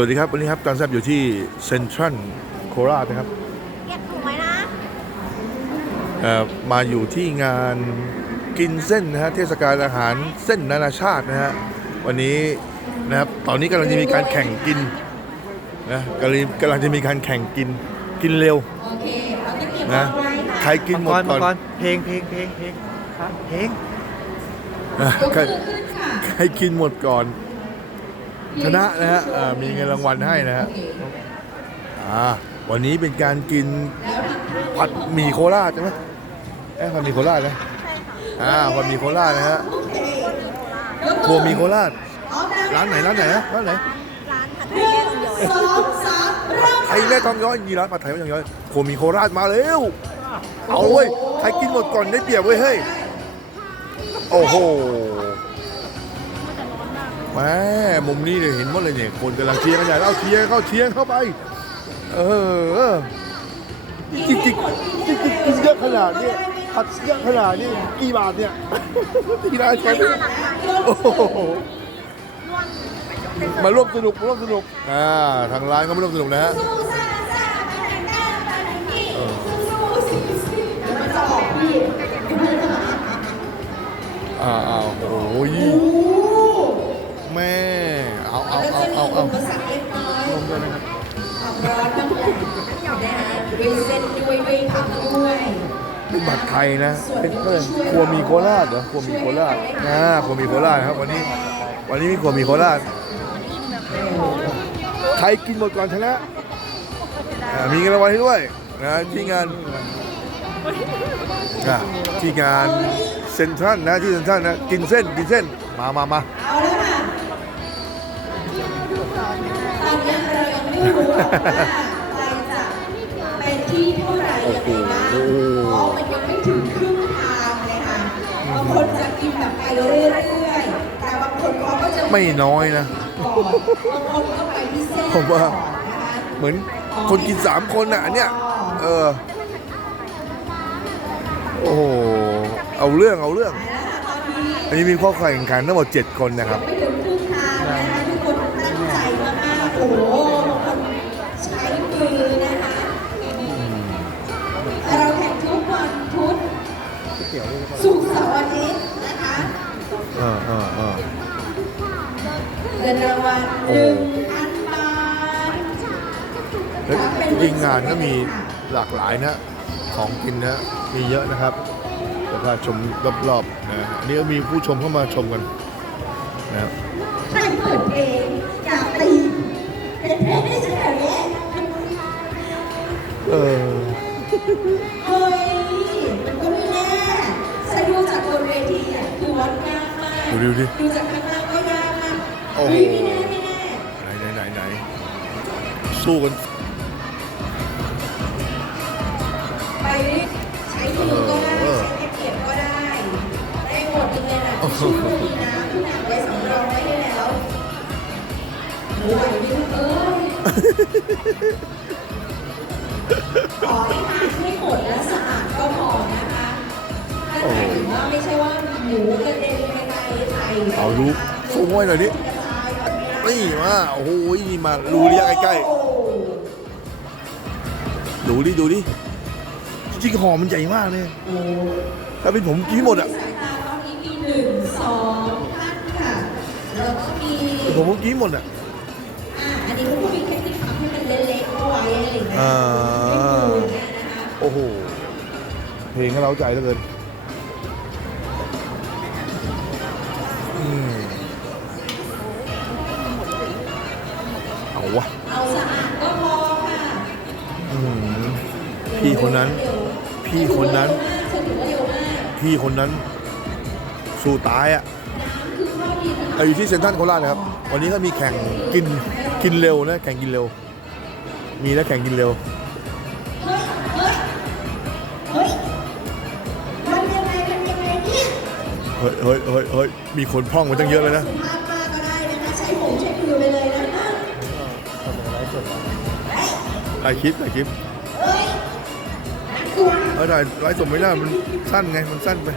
วัสดีครับ วันนี้ครับการแซบอยู่ที่เซ็นทรัลโคราชนะครับเก็บถุงไว้นะเอ่อมาอยู่ที่งานกินเส้นนะฮะเทศกาลอาหารเส้นนานาชาตินะฮะวันนี้นะครับตอนนี้กำลังจะมีการแข่งกินนะกำลังกำลังจะมีการแข่งกินกินเร็วนะใครกินหมดก่อนก่อนเพลงเพลงเพลงเพลงครับเพลงนะใครใครกินหมดก่อน ชนะนะฮะอ่ามีเงินรางวัลให้นะฮะอ่าวันนี้เป็นการกินผัดหมี่โคราชใช่ไหมเอ้ผัดหมี่โคราชนะอ่าผัดหมี่โคราชนะฮะครัวหมี่โคราช ร้านไหนร้านไหนนะร้านไหนร้านผัดไทยแม่ตรงย้อยไทยแม่ทองย้อยมีร้านผัดไทยแม่ทองย้อยครัวหมี่โคราชมาเร็วเอาเว้ยใครกินหมดก่อนได้เปรียบเว้ยเฮ้ยโอ้โห แม่มุมนี้เนี่ยเห็นว่าเลยเนี่ยคนกำลังเชียร์กันใหญ่เอาเชียร์เข้าเชียร์เข้าไป เออจิกจิกจิกจิกเยอะขนาดนี้ผัดเยอะขนาดนี้กี่บาทเนี่ยที่ร้านแชมป์โอ้โหมาร่วมสนุกมาร่วมสนุกอ่าทางร้านก็มาร่วมสนุกนะฮะ นด้วยด้วยผักด้วยเป็นบัตรไทยนะเป็นเพื่อนครัวหมีโคราชเหรอครัวหมีโคราชอ่าครัวหมีโคราชครับวันนี้ วันนี้มีครัวหมีโคราชใครกินหมดก่อนชนะอ่ามีเงินรางวัลให้ด้วยนะที่งานอ่าที่งานเซ็นทรัลนะที่เซ็นทรัลนะกินเส้นกินเส้นมามามาเอาแล้วค่ะตอนนี้เรายังไม่รู้ว่าใครจะเป็นที่เท่าไหร่ ยังไงบ้างเพราะมันยังไม่ถึงครึ่งทางเลยค่ะบางคนจะกินแบบไปเรื่อยๆแต่บางคนเขาก็จะไม่น้อยนะ ก่อนบางคนก็ไปที่เส้นผมว่า ก่อนนะคะเหมือนคนกินสามคนน่ะอันเนี้ยเออ โอ้โห เอาเรื่องเอาเรื่องอันนี้มีข้อแข่งขันทั้งหมด7คนนะครับ ไม่ถึงครึ่งทางนะคะทุกคนตั้งใจมากๆโอ้โห ศุกร์เสาร์อาทิตย์นะคะเออเออเออเงินรางวัลหนึ่งพันบาทแล้วจริงๆงานก็มีหลากหลายนะ ของกินนะ มีเยอะนะครับเดี๋ยวพาชมรอบๆนะอันนี้ก็มีผู้ชมเข้ามาชมกันนะครับใครเปิดเพลงอยากตีเป็นเพลงได้ใช่ไหมเออเฮ้ยมันก็ไม่แน่ฉันดู จากบนเวทีอะคือวัดยากมากดูดิดูดิดูจากข้างล่างก็ยากมากโอ้โห เฮ้ยไม่แน่ไม่แน่ไหนไหนไหนไหนสู้กัน ไปใช้มือก็ได้ใช้ตะเกียบก็ได้ได้หมดเลยนะชูก็มีน้ำทุกอย่างไว้สำรองไว้ให้แล้วโอ้ยนี่เอ้ยขอให้ทานให้หมดและสะอาดก็พอนะ คะนั่นหมายถึงว่าไม่ใช่ว่าหมูกระเด็นไปไกลไทยเอาดูสู้ไว้หน่อยดิกระจายแบบเนี้ยนี่มาโอ้โหมาดูดิใกล้โอ้ๆดูดิดูดิจริงๆหอมมันใหญ่มากเลยโอ้ถ้าเป็นผมกินไม่หมดอะสายตาตอนนี้มีหนึ่งสองท่านค่ะแล้วก็มีผมก็กินหมดอะอ่าอันนี้ก็มีเทคนิคทำให้มันเล็กๆเอาไว้อะไรอย่างเงี้ยอ่าให้ดูเนี่ยนะคะโอ้โห เพลงก็เล้าใจเหลือเกิน วะเอาสะอาดก็พอค่ะพี่คนนั้น พี่คนนั้น พี่คนนั้น สู้ตายอะอยู่ที่เซ็นทรัลโคราชนะครับ วันนี้ก็มีแข่งกินกินเร็วนะ แข่งกินเร็ว มีนะแข่งกินเร็วเฮ้ยเฮ้ยเฮ้ยมันยังไงมันยังไงเนี่ยเฮ้ยมีคนพ่องมาตั้งเยอะเลยนะ ถ่ายคลิปถ่ายคลิปเฮ้ยนักกลัวเออถ่ายไลฟ์สดไม่ได้มันสั้นไงมันสั้นไป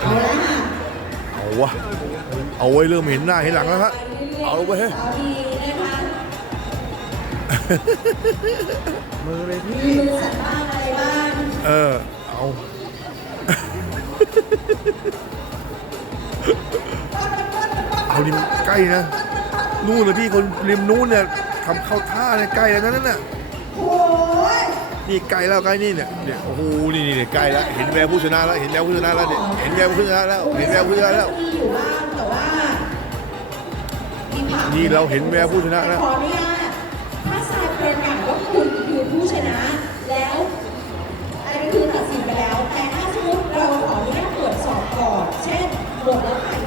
เอาละค่ะเอาวะเอาไว้เริ่มเห็นหน้าเห็นหลังแล้วฮะเอาไว้เฮ้ยสามีนะคะมือเลยพี่มีมือสั่นบ้างอะไรบ้างเออเอาเอาริมใกล้นะ นู่นนะพี่คนริมนู้นเนี่ยทำเข้าท่าเนี่ยใกล้แล้วนะนั่นน่ะโอ้ยนี่ใกล้แล้วใกล้นี่เนี่ยเนี่ยโอ้โหนี่นี่เนี่ยใกล้แล้วเห็นแววผู้ชนะแล้วเห็นแววผู้ชนะแล้วเนี่ยเห็นแววผู้ชนะแล้วเห็นแววผู้ชนะแล้วมีอยู่บ้างแต่ว่ามีผักนี่เราเห็นแววผู้ชนะแล้วขออนุญาตถ้าทรายประกาศว่าคุณคือผู้ชนะแล้วอันนี้คือตัดสินไปแล้วแต่ถ้าสมมติเราขออนุญาตตรวจสอบก่อนเช่นหมดแล้วค่ะย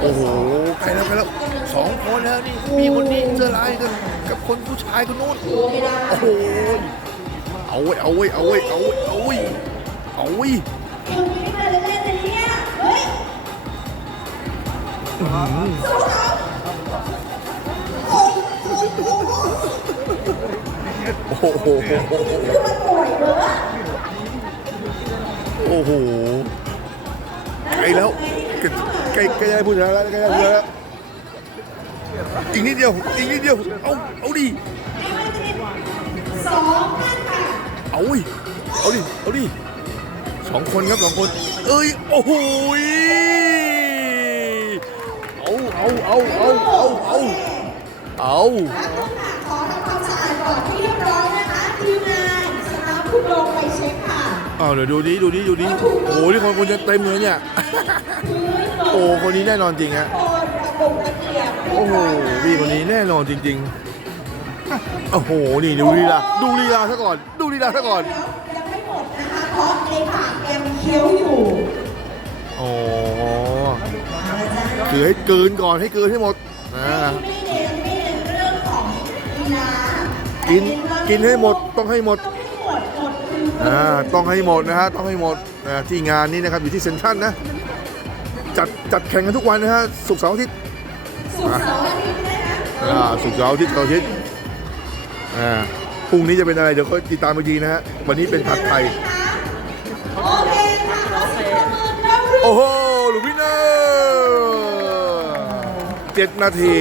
โอ้วจโหสอบใครแล้วใครแล้วสองคนแล้วนี่มีคนนี้เสื้อลายกันกับคนผู้ชายคนนู้นถือว่าไม่ได้โอ้โหเอาไว้เอาไว้เอาไว้เอาไว้เอาไว้เอาไว้คุณไม่ได้มาเล่นๆแต่เนี่ยเฮ้ยอื้อหือสู้เขาโอ้โหโอ้โหคือมันป่วยเนอะโอ้โหใกล้แล้ว ใกล้ใกล้ได้ผู้ชนะแล้วใกล้ได้ผู้ชนะแล้วอีกนิดเดียวอีกนิดเดียวเอาเอาดิสองพันค่ะเอาดิเอาดิเอาดิสองคนครับสองคน เอ้ยโอ้โหยเอาเอาเอาเอาเอาเอาเอา อาเดี๋ยวดูดิดูดิดูดิโอ้โหนี่คนคนจะเต็มเลยเนี่ย โอ้คนนี้แน่นอนจริงฮะโอ้โหพี่คนนี้แน่นอนจริง ๆ โอ้โหนี่ดูลีลาดูลีลาซะก่อน ดูลีลาซะก่อนยังไม่หมดนะคะเพราะในปากยังเคี้ยวอยู่อ๋อเอาละจ้ะคือให้เกินก่อนให้เกินให้หมดนะกินกินให้หมดต้องให้หมด ออ่าต้องให้หมดนะฮะต้องให้หมดนะที่งานนี้นะครับอยู่ที่เซ็นทรัลนะจัดจัดแข่งกันทุกวันนะฮะศุกร์เสาร์อาทิตย์สุกร์เสาร์อาทิตย์นะคะอ่าศุกร์เสาร์อาทิตย์เสาร์อาทิตย์อ่าพรุ่งนี้จะเป็นอะไรเดี๋ยวก็ติดตามไปทีนะฮะวันนี้เป็นผัดไทยโอเคค่ะขอเสียงปรบมือต้อนรับโอ้โหลูกวินเนอร์เจ็ดนาที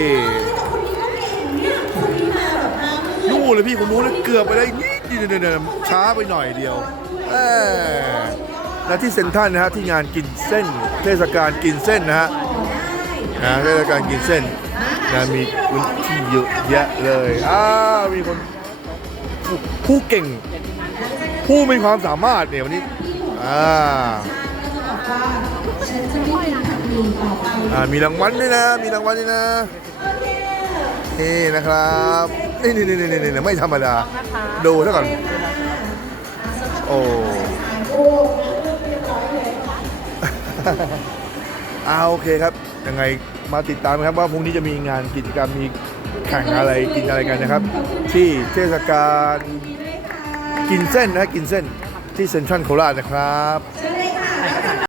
คนนี้ก็เก่งเนี่ยคนนี้มาแบบมามืดนู่นเลยพี่คนนู้นเลยเกือบไปได้นิด เดียวเดียวช้าไปหน่อยเดียวแหมและที่เซ็นทรัลนะฮะที่งานกินเส้น เทศกาลกินเส้นนะฮะนะเทศกาลกินเส้นนะมีพื้นที่เยอะแยะเลยอ้ามีคนผู้ผู้เก่ง ผู้มีความสามารถเนี่ยวันนี้อ่าอ่ามีรางวัลด้วยนะ มีรางวัลด้วยนะเคนี่นะครับ นี่นี่นี่นี่นี่ไม่ธรรมดา ดูซะก่อน โอ้โอ้เรียบร้อยเลยอาโอเคครับ ยังไงมาติดตามนะครับว่าพรุ่งนี้จะมีงานกิจกรรมมีแข่งอะไรกินอะไรกันนะครับ ที่เทศกาลดีด้วยค่ะกินเส้นนะกินเส้นที่เซ็นทรัลโคราชนะครับใ